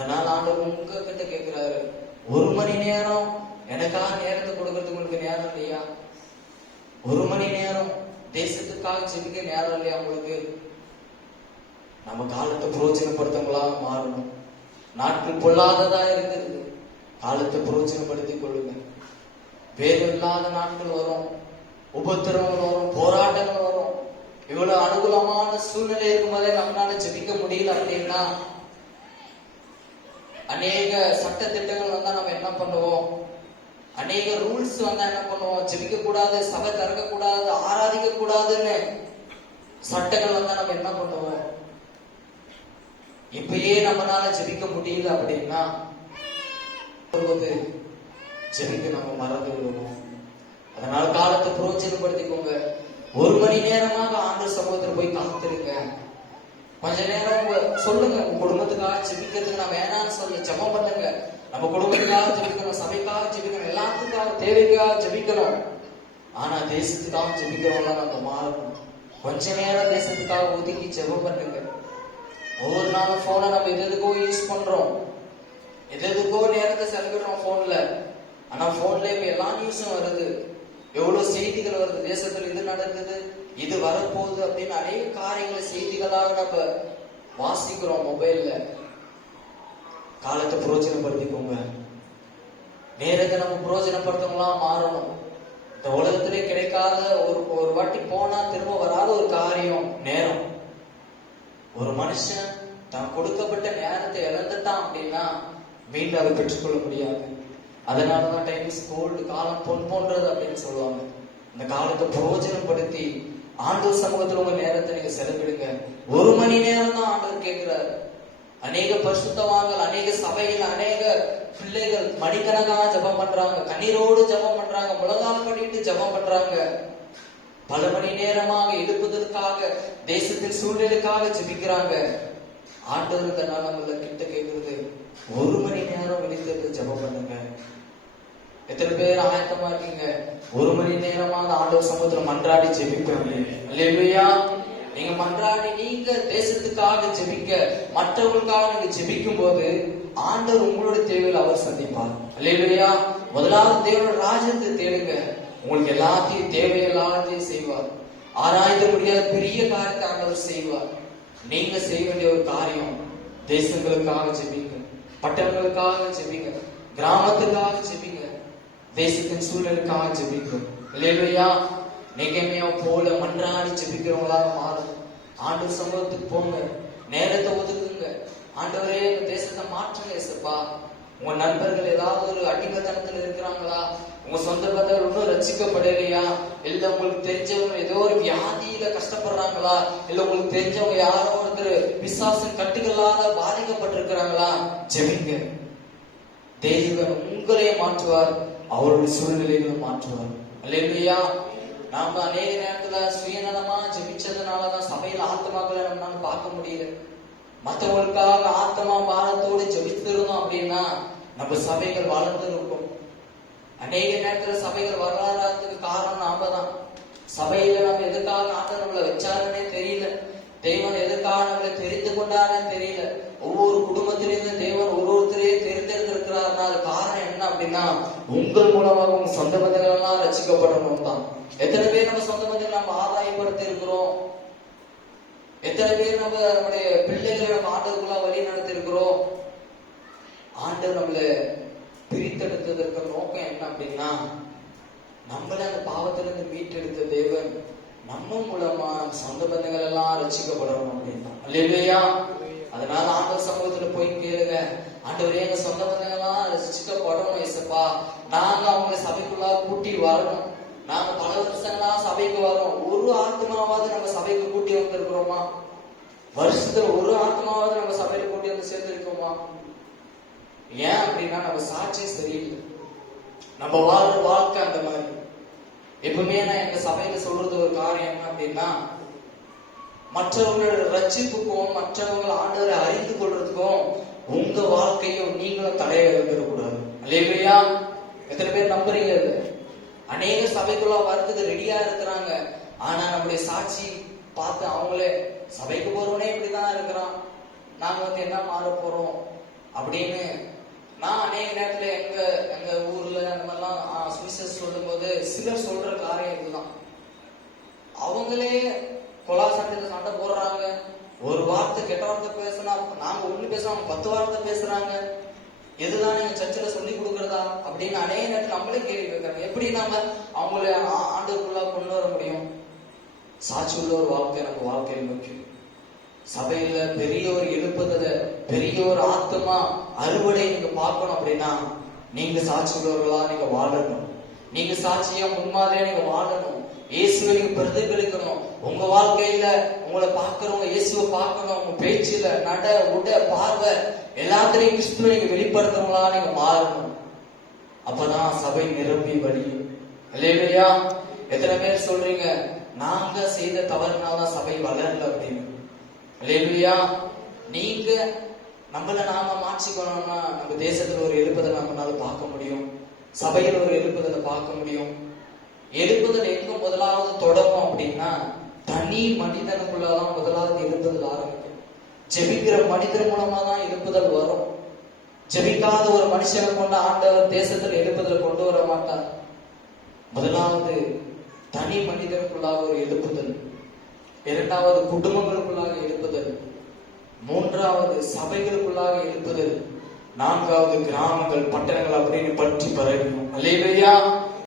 அதனால் ஆண்டவர் உங்க கிட்ட கேட்கிறாரு. ஒரு மணி நேரம் எனக்காக நேரத்தை கொடுக்கறதுக்கு உங்களுக்கு நேரம் இல்லையா? ஒரு மணி நேரம் தேசத்துக்காக ஜெபிக்க நேரம் இல்லையா உங்களுக்கு? நம்ம காலத்தை புரோஜனப்படுத்தவங்களாக மாறணும். நாட்கள் பொல்லாததா இருக்குது காலத்தை புரோஜனப்படுத்திக் கொள்ளுங்க. வேறு இல்லாத நாட்கள் வரும். உபத்திரவங்கள் வரும். போராட்டங்கள் வரும். இவ்வளவு அனுகூலமான சூழ்நிலை இருக்கும்போதே நம்மளால ஜெபிக்க முடியல அப்படின்னா அநேக சட்ட திட்டங்கள் வந்தா நம்ம என்ன பண்ணுவோம்? அநேக ரூல்ஸ் வந்தா என்ன பண்ணுவோம்? ஜெபிக்க கூடாது சபை திறக்க கூடாது ஆராதிக்க கூடாதுன்னு சட்டங்கள் வந்தா நம்ம என்ன பண்ணுவோம்? இப்பயே நம்மளால ஜெபிக்க முடியல அப்படின்னா வருவது ஜெபிக்க நம்ம மறந்து விடுவோம். அதனால காலத்தை புரோஜனப்படுத்திக்கோங்க. ஒரு மணி நேரமாக ஆண்டு சமூகத்தில் போய் காத்திருங்க. கொஞ்ச நேரம் உங்க சொல்லுங்க. உங்க குடும்பத்துக்காக ஜெபிக்கிறதுக்கு நான் வேணாம்னு சொல்ல ஜெபம் பண்ணுங்க. நம்ம குடும்பத்துக்காக ஜெபிக்கணும் சபைக்காக ஜெபிக்கணும் எல்லாத்துக்காக தேவைக்காக ஜெபிக்கணும் ஆனா தேசத்துக்காக ஜெபிக்கிறவங்களா நம்ம மாறணும். கொஞ்ச நேரம் தேசத்துக்காக ஒதுக்கி ஜெபம் பண்ணுங்க. ஒவ்வொரு நாளும் போனை நம்ம எது எதுக்கோ யூஸ் பண்றோம். எது எதுக்கோ நேரத்தை செலவிடுறோம் போன்ல ஆனா போன்ல இப்ப எல்லா நியூஸும் வருது. எவ்வளவு செய்திகள் வருது. தேசத்துல இது நடக்குது. இது வரப்போகுது அப்படின்னு அநேக காரியங்களை செய்திகளாக நம்ம வாசிக்கிறோம் மொபைல்ல. காலத்தை புரோஜனப்படுத்திக்கோங்க. நேரத்தை நம்ம புரோஜனப்படுத்தவங்களா மாறணும். இந்த உலகத்திலே கிடைக்காத ஒரு ஒரு வாட்டி போனா திரும்ப வராத ஒரு காரியம் நேரம். ஒரு மனுஷன் தான் கொடுக்கப்பட்ட நேரத்தை இழந்துட்டான் அப்படின்னா மீண்டும் அதை பெற்றுக்கொள்ள முடியாது. அதனாலதான் டைம் இஸ் கோல்டு காலம் பொன் போன்றது அப்படின்னு சொல்லுவாங்க. இந்த காலத்தை பிரயோஜனப்படுத்தி ஆண்டவர் சமூகத்துல உங்க நேரத்தை நீங்க செலவிடுங்க. ஒரு மணி நேரம் தான் ஆண்டவர் கேட்கிறாரு. அநேக பரிசுத்தவான்கள் அநேக சபையில் அநேக பிள்ளைகள் மணிக்கணக்காக ஜெபம் பண்றாங்க. கண்ணீரோடு ஜெபம் பண்றாங்க. முழங்கால் பண்ணிட்டு ஜெபம் பண்றாங்க. பல மணி நேரமாக எடுப்பதற்காக தேசத்தின் சூழ்நிலைக்காக ஜபிக்கிறாங்க. ஆண்டவர் தன்னால் நம்மள கிட்ட கேட்கறது. ஒரு மணி நேரம் விழித்திருந்து ஜெபம் பண்ணுங்க. எத்தனை பேர் ஆயத்தமா இருக்கீங்க? ஒரு மணி நேரமாவது ஆண்டவர் சமூகத்துல மன்றாடி ஜெபிப்பீங்க அல்லேலூயா. நீங்க மன்றாடி நீங்க தேசத்துக்காக ஜெபிக்க மற்றவங்களுக்காக நீங்க ஜெபிக்கும் போது ஆண்டவர் உங்களுடைய தேவையில் அவர் சந்திப்பார். அல்லேலூயா. முதலாவது தேவனோட ராஜ்யத்தை தேடுங்க. உங்களுக்கு எல்லாத்தையும் தேவை எல்லாத்தையும் செய்வார். ஆராய்ந்து முடியாத பெரிய காரியத்தை ஆண்டவர் செய்வார். நீங்க செய்ய வேண்டிய ஒரு காரியம் தேசங்களுக்காக ஜெபிங்க. பட்டணங்களுக்காக ஜெபிங்க. கிராமத்துக்காக ஜெபிங்க. தேசத்தின் சூழலுக்காக ஜெபிக்கும் இல்லையா நெகமையா போல மன்றாடி ஜெபிக்கிறவங்களாக மாறும். ஆண்டு சமூகத்துக்கு போங்க. நேரத்தை ஒதுக்குங்க. ஆண்டவரே எங்க தேசத்தை மாற்றுங்க ஏசப்பா உங்க நண்பர்கள் ஏதாவது ஒரு அடிமத்தனத்துல இருக்கிறாங்களா? உங்க சொந்த பந்தங்கள் இன்னும் ரசிக்கப்படலையா? இல்ல உங்களுக்கு தெரிஞ்சவங்க ஏதோ ஒரு வியாதியில கஷ்டப்படுறாங்களா? இல்ல உங்களுக்கு தெரிஞ்சவங்க யாரோ ஒருத்தர் பிசாசின் கட்டுகளாக பாதிக்கப்பட்டிருக்கிறாங்களா? ஜெபிங்க. தேவன் உங்களே மாற்றுவார். அவருடைய சூழ்நிலைகளை மாற்றுவார் அல்லையா நாம அநேக நேரத்துல சுயநலமா ஜெபிச்சதுனாலதான் சபையில ஆத்மாக்களை நம்மளால பார்க்க முடியல மற்றவங்களுக்காக ஆத்மா பாரத்தோடு ஜெபித்திருந்தோம் அப்படின்னா நம்ம சபைகள் வளர்ந்து இருக்கும் அநேக நேரத்துல சபைகள் வரலாறதுக்கு காரணம் நாம தான் சபையில நம்ம எதுக்காக ஆண்டவர் நம்மளை வச்சாருன்னே தெரியல. தெய்வம் எதுக்காக நம்மளை தெரிந்து கொண்டாருன்னு தெரியல. ஒவ்வொரு குடும்பத்திலிருந்து தெய்வம் அப்படின்னா உங்கள் மூலமாக உங்க சொந்த பந்தங்கள் எல்லாம் ரசிக்கப்படணும் தான் எத்தனை பேர் நம்ம சொந்த பந்தங்கள் நம்ம ஆதாயப்படுத்தி இருக்கிறோம்? எத்தனை பேர் நம்ம நம்முடைய பிள்ளைகளை நம்ம ஆண்டவர்களா வழி நடத்தி இருக்கிறோம்? ஆண்டவர் நம்மளை பிரித்தெடுத்ததற்கு நோக்கம் என்ன அப்படின்னா நம்மள அந்த பாவத்திலிருந்து மீட்டெடுத்த தேவன் நம்ம மூலமா சொந்த பந்தங்கள் எல்லாம் ரசிக்கப்படணும் அப்படின்னா இல்லையா அதனால ஆண்டவர் சமூகத்துல போய் கேளுங்க. ஆண்டவரே எங்க சொந்த பந்தங்கள்லாம் ரசிச்சுக்கப்படணும் இசப்பா நாங்க அவங்க சபைக்குள்ளா கூட்டி வரணும். நாங்க பல வருஷங்களா சபைக்கு வரோம் ஒரு ஆத்மாவாவது நம்ம சபைக்கு கூட்டி வந்திருக்கிறோமா? வருஷத்துல ஒரு ஆத்மாவாவது நம்ம சபையில கூட்டி வந்து சேர்ந்திருக்கோமா? ஏன் அப்படின்னா நம்ம சாட்சி சரியில்லை. நம்ம வாழ்ற வாழ்க்கை அந்த மாதிரி. எப்பவுமே நான் எங்க சபையில சொல்றது ஒரு காரியம் என்ன அப்படின்னா மற்றவங்களோட ரட்சிப்புக்கும் மற்றவங்களை ஆண்டவரை அறிந்து கொள்றதுக்கும் உங்க வாழ்க்கையும் நீங்களும் தடையை வந்துடக்கூடாது அல்லையா எத்தனை பேர் நம்புறீங்க இது? அநேக சபைக்குள்ள வரதுக்கு ரெடியா இருக்கிறாங்க. ஆனா நம்முடைய சாட்சி பார்த்து அவங்களே சபைக்கு போறவனே இப்படிதான் இருக்கிறான். நாங்க வந்து என்ன மாற போறோம்? அப்படின்னு நான் அநேக நேரத்துல எங்க எங்க ஊர்ல அந்த மாதிரிலாம் சுவிசஸ் சொல்லும்போது சிலர் சொல்ற காரியம் இதுதான். அவங்களே கொலா சண்டை போடுறாங்க. ஒரு வார்த்தை கெட்ட வார்த்தை பேசினா நாங்க ஒண்ணு பேசுறோம் பத்து வார்த்தை பேசுறாங்க. எதுதான் நீங்க சர்ச்சில் சொல்லி கொடுக்குறதா? அப்படின்னு அநேக நேரத்தில் நம்மளே கேள்வி கேட்கறாங்க. எப்படி நாம அவங்கள ஆ- கொண்டு வர முடியும்? சாட்சி உள்ள ஒரு வாழ்க்கை நம்ம வாழ்க்கையில் முக்கியம். சபையில பெரிய ஒரு பெரியோர் பெரிய ஒரு ஆத்மா அறுவடை நீங்க பார்க்கணும் அப்படின்னா நீங்க சாட்சி உள்ளவர்களா நீங்க வாழணும். நீங்க சாட்சியா முன்மாதிரியா நீங்க வாழணும். இயேசுவை நீங்க பிரதிபலிக்கணும். உங்க வாழ்க்கையில உங்களை பார்க்கறவங்க இயேசுவை பார்க்கணும். உங்க பேச்சுல நட உட பார்வை எல்லாத்திலையும் கிறிஸ்துவை நீங்க வெளிப்படுத்துறவங்களா நீங்க மாறணும். அப்பதான் சபை நிரம்பி வழியும். இல்லையா எத்தனை பேர் சொல்றீங்க நாங்க செய்த தவறுனாலதான் சபை வளரல அப்படின்னு. இல்லையா நீங்க நம்மள நாம மாற்றிக்கணும்னா நம்ம தேசத்துல ஒரு எழுப்பதை நம்மளால பார்க்க முடியும். சபையில் ஒரு எழுப்புதலை பார்க்க முடியும். எழுப்புதல் எங்க முதலாவது தொடங்கும் அப்படின்னா தனி மனிதனுக்குள்ளதான் முதலாவது எழுப்புதல் ஆரம்பிக்கும். ஜெபிக்கிற மனிதர் மூலமா தான் எழுப்புதல் வரும். ஜெபிக்காத ஒரு மனுஷனை கொண்ட ஆண்டவர் தேசத்தில் எழுப்புதல் கொண்டு வர மாட்டார். முதலாவது தனி மனிதனுக்குள்ளாக ஒரு எழுப்புதல். இரண்டாவது குடும்பங்களுக்குள்ளாக எழுப்புதல். மூன்றாவது சபைகளுக்குள்ளாக எழுப்புதல். நான்காவது கிராமங்கள் பட்டணங்கள் அப்படின்னு பற்றி பரவிடும் அல்லையா